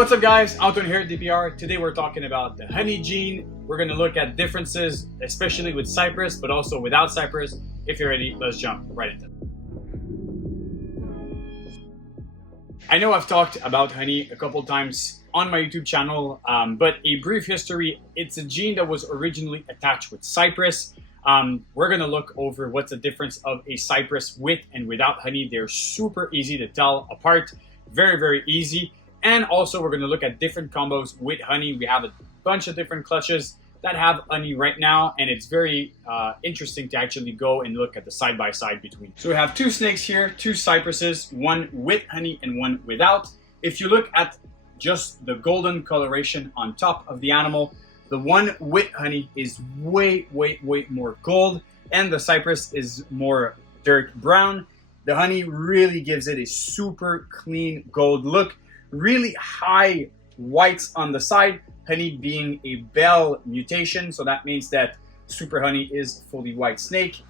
What's up guys, Anton here at DPR. Today we're talking about the honey gene. We're going to look at differences, especially with Cypress, but also without Cypress. If you're ready, let's jump right into it. I know I've talked about honey a couple times on my YouTube channel, but a brief history, it's a gene that was originally attached with Cypress. We're going to look over what's the difference of a Cypress with and without honey. They're super easy to tell apart, very easy. And also we're going to look at different combos with honey. We have a bunch of different clutches that have honey right now, and it's very interesting to actually go and look at the side-by-side between. So we have two snakes here, two cypresses, one with honey and one without. If you look at just the golden coloration on top of the animal, the one with honey is way more gold, and the cypress is more dark brown. The honey really gives it a super clean gold look. Really high whites on the side, honey being a bell mutation, so that means that super honey is fully white snake.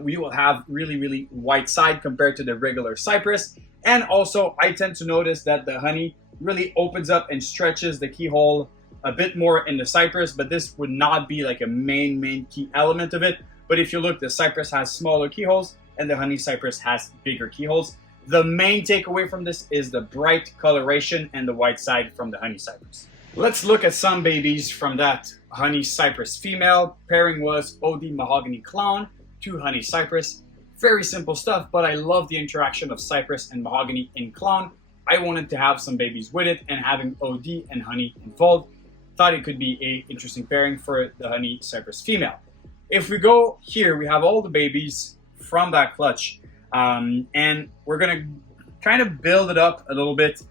We will have really white side compared to the regular cypress. And also I tend to notice that the honey really opens up and stretches the keyhole a bit more in the cypress, but this would not be like a main key element of it. But if you look, the cypress has smaller keyholes and the honey cypress has bigger keyholes. The main takeaway from this is the bright coloration and the white side from the honey cypress. Let's look at some babies from that honey cypress female. Pairing was OD mahogany clown to honey cypress. Very simple stuff, but I love the interaction of cypress and mahogany in clown. I wanted to have some babies with it, and having OD and honey involved, thought it could be a interesting pairing for the honey cypress female. If we go here, we have all the babies from that clutch. And we're gonna kind of build it up a little bit.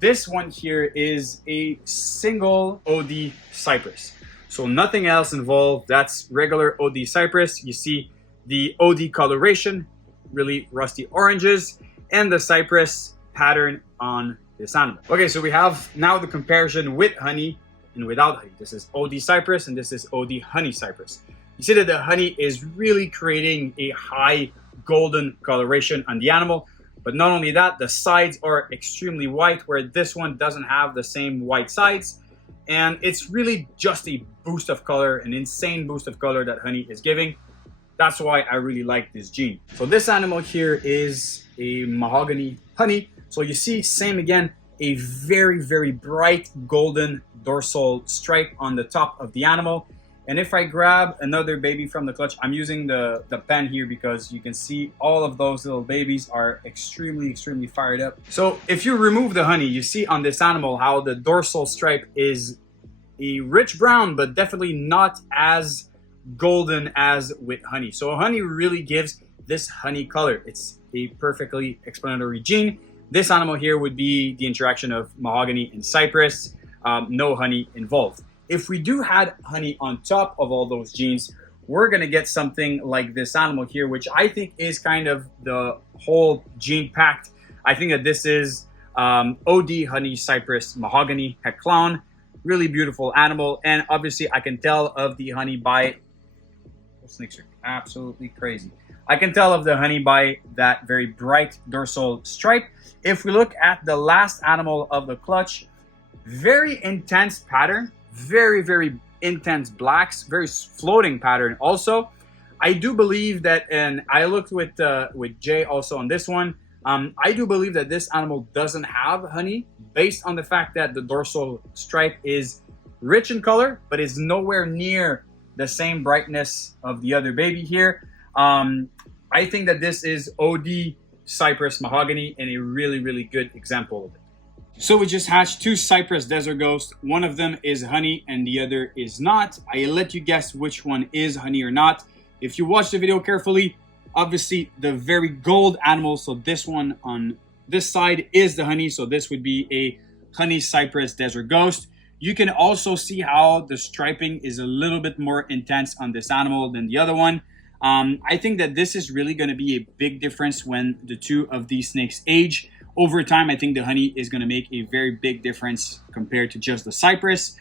This one here is a single OD cypress, so nothing else involved. That's regular OD cypress. You see the OD coloration, really rusty oranges, and the cypress pattern on this animal. Okay, so we have now the comparison with honey and without honey. This is OD cypress and this is OD honey cypress. You see that the honey is really creating a high golden coloration on the animal, but not only that, the sides are extremely white, where this one doesn't have the same white sides, and it's really just a boost of color, an insane boost of color that honey is giving. That's why I really like this gene. So this animal here is a mahogany honey. So you see, same again, a very bright golden dorsal stripe on the top of the animal. And if I grab another baby from the clutch, I'm using the pen here because you can see all of those little babies are extremely fired up. So if you remove the honey, you see on this animal how the dorsal stripe is a rich brown, but definitely not as golden as with honey. So honey really gives this honey color. It's a perfectly explanatory gene. This animal here would be the interaction of mahogany and cypress, no honey involved. If we do add honey on top of all those genes, we're gonna get something like this animal here, which I think is kind of the whole gene packed. I think that this is OD honey cypress mahogany het clown. Really beautiful animal, and obviously I can tell of the honey by, those snakes are absolutely crazy. I can tell of the honey by that very bright dorsal stripe. If we look at the last animal of the clutch, very intense pattern. Very intense blacks, very floating pattern also. I do believe that, and I looked with Jay also on this one, I do believe that this animal doesn't have honey based on the fact that the dorsal stripe is rich in color, but is nowhere near the same brightness of the other baby here. I think that this is OD cypress mahogany and a really good example of it. So we just hatched two Cypress Desert Ghost. One of them is honey and the other is not. I let you guess which one is honey or not. If you watch the video carefully, obviously the very gold animal, so this one on this side is the honey, so this would be a honey Cypress Desert Ghost. You can also see how the striping is a little bit more intense on this animal than the other one. I think that this is really going to be a big difference when the two of these snakes age. Over time, I think the honey is going to make a very big difference compared to just the cypress.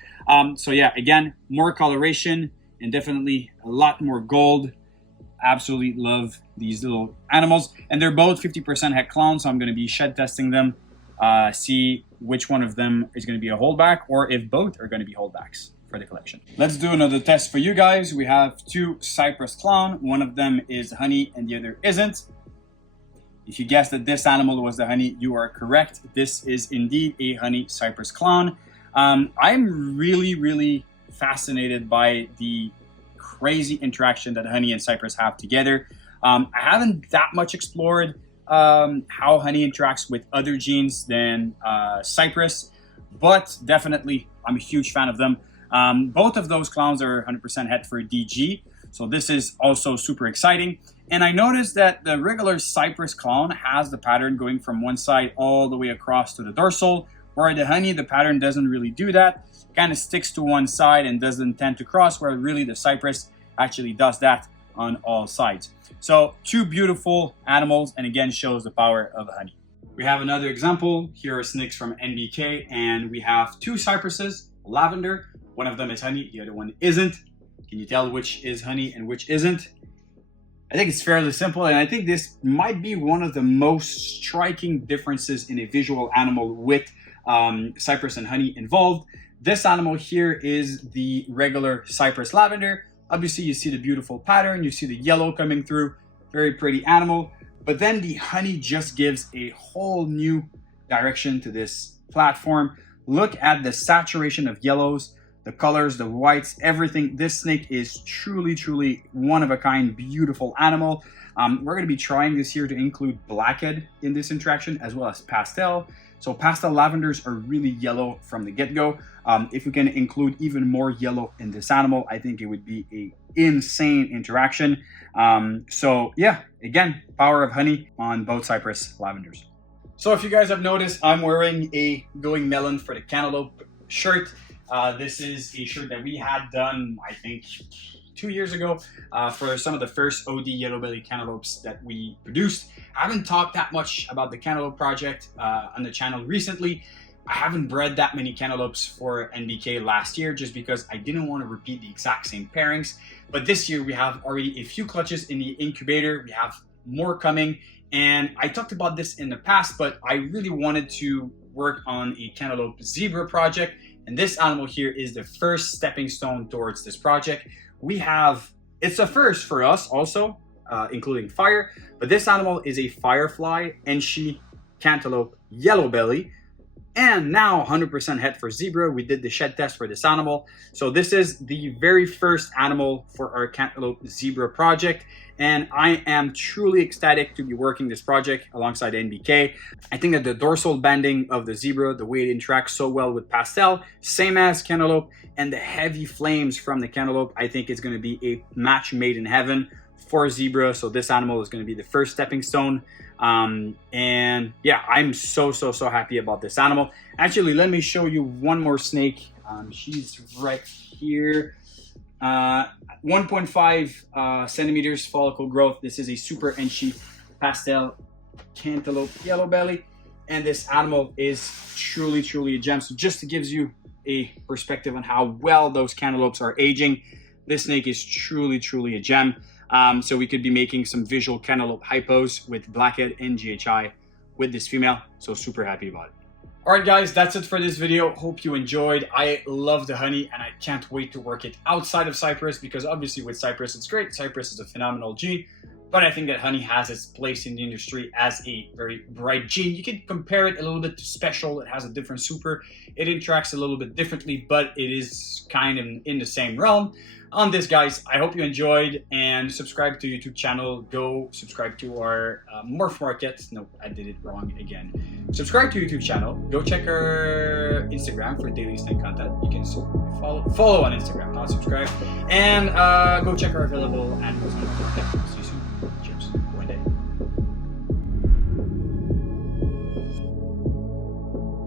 So yeah, again, more coloration and definitely a lot more gold. Absolutely love these little animals. And they're both 50% het clown, so I'm going to be shed testing them see which one of them is going to be a holdback or if both are going to be holdbacks for the collection. Let's do another test for you guys. We have two Cypress clown. One of them is honey and the other isn't. If you guessed that this animal was the honey, you are correct. This is indeed a honey Cypress clown. I'm really fascinated by the crazy interaction that honey and Cypress have together. I haven't that much explored how honey interacts with other genes than Cypress, but definitely I'm a huge fan of them. Both of those clowns are 100% het for DG, so this is also super exciting. And I noticed that the regular Cypress clown has the pattern going from one side all the way across to the dorsal, where the honey, the pattern doesn't really do that. It kind of sticks to one side and doesn't tend to cross, where really the Cypress actually does that on all sides. So two beautiful animals, and again shows the power of honey. We have another example. Here are snakes from NBK, and we have two Cypresses, lavender. One of them is honey, the other one isn't. Can you tell which is honey and which isn't? I think it's fairly simple, and I think this might be one of the most striking differences in a visual animal with Cypress and honey involved. This animal here is the regular Cypress lavender. Obviously, you see the beautiful pattern, you see the yellow coming through, very pretty animal. But then the honey just gives a whole new direction to this platform. Look at the saturation of yellows, the colors, the whites, everything. This snake is truly one of a kind, beautiful animal. We're going to be trying this year to include blackhead in this interaction as well as pastel. So pastel lavenders are really yellow from the get-go. If we can include even more yellow in this animal, I think it would be an insane interaction. So yeah, again, power of honey on both Cypress lavenders. So if you guys have noticed, I'm wearing a Going Melon for the Cantaloupe shirt. This is a shirt that we had done, I think, 2 years ago for some of the first OD yellow belly cantaloupes that we produced. I haven't talked that much about the cantaloupe project on the channel recently. I haven't bred that many cantaloupes for NBK last year just because I didn't want to repeat the exact same pairings. But this year we have already a few clutches in the incubator. We have more coming. And I talked about this in the past, but I really wanted to work on a cantaloupe zebra project. And this animal here is the first stepping stone towards this project. It's a first for us also, including fire, but this animal is a firefly Enshi cantaloupe yellow belly, and now 100% het for zebra. We did the shed test for this animal. So this is the very first animal for our cantaloupe zebra project. And I am truly ecstatic to be working this project alongside NBK. I think that the dorsal banding of the zebra, the way it interacts so well with pastel, same as cantaloupe, and the heavy flames from the cantaloupe, I think it's going to be a match made in heaven for zebra. So this animal is going to be the first stepping stone. And yeah, I'm so happy about this animal. Actually, let me show you one more snake. She's right here. 1.5 centimeters follicle growth. This is a super Enshi pastel cantaloupe yellow belly, and this animal is truly a gem. So just to give you a perspective on how well those cantaloupes are aging, this snake is truly a gem. So we could be making some visual cantaloupe hypos with blackhead and GHI with this female. So super happy about it. All right, guys, that's it for this video. Hope you enjoyed. I love the honey, and I can't wait to work it outside of Cypress, because obviously with Cypress, it's great. Cypress is a phenomenal gene, but I think that honey has its place in the industry as a very bright gene. You can compare it a little bit to Special. It has a different super. It interacts a little bit differently, but it is kind of in the same realm. On this, guys, I hope you enjoyed, and subscribe to the YouTube channel. Go subscribe to our Morph Market. No, I did it wrong again. Subscribe to YouTube channel. Go check our Instagram for daily snake content. You can follow on Instagram, not subscribe. And go check our available animals. See you soon.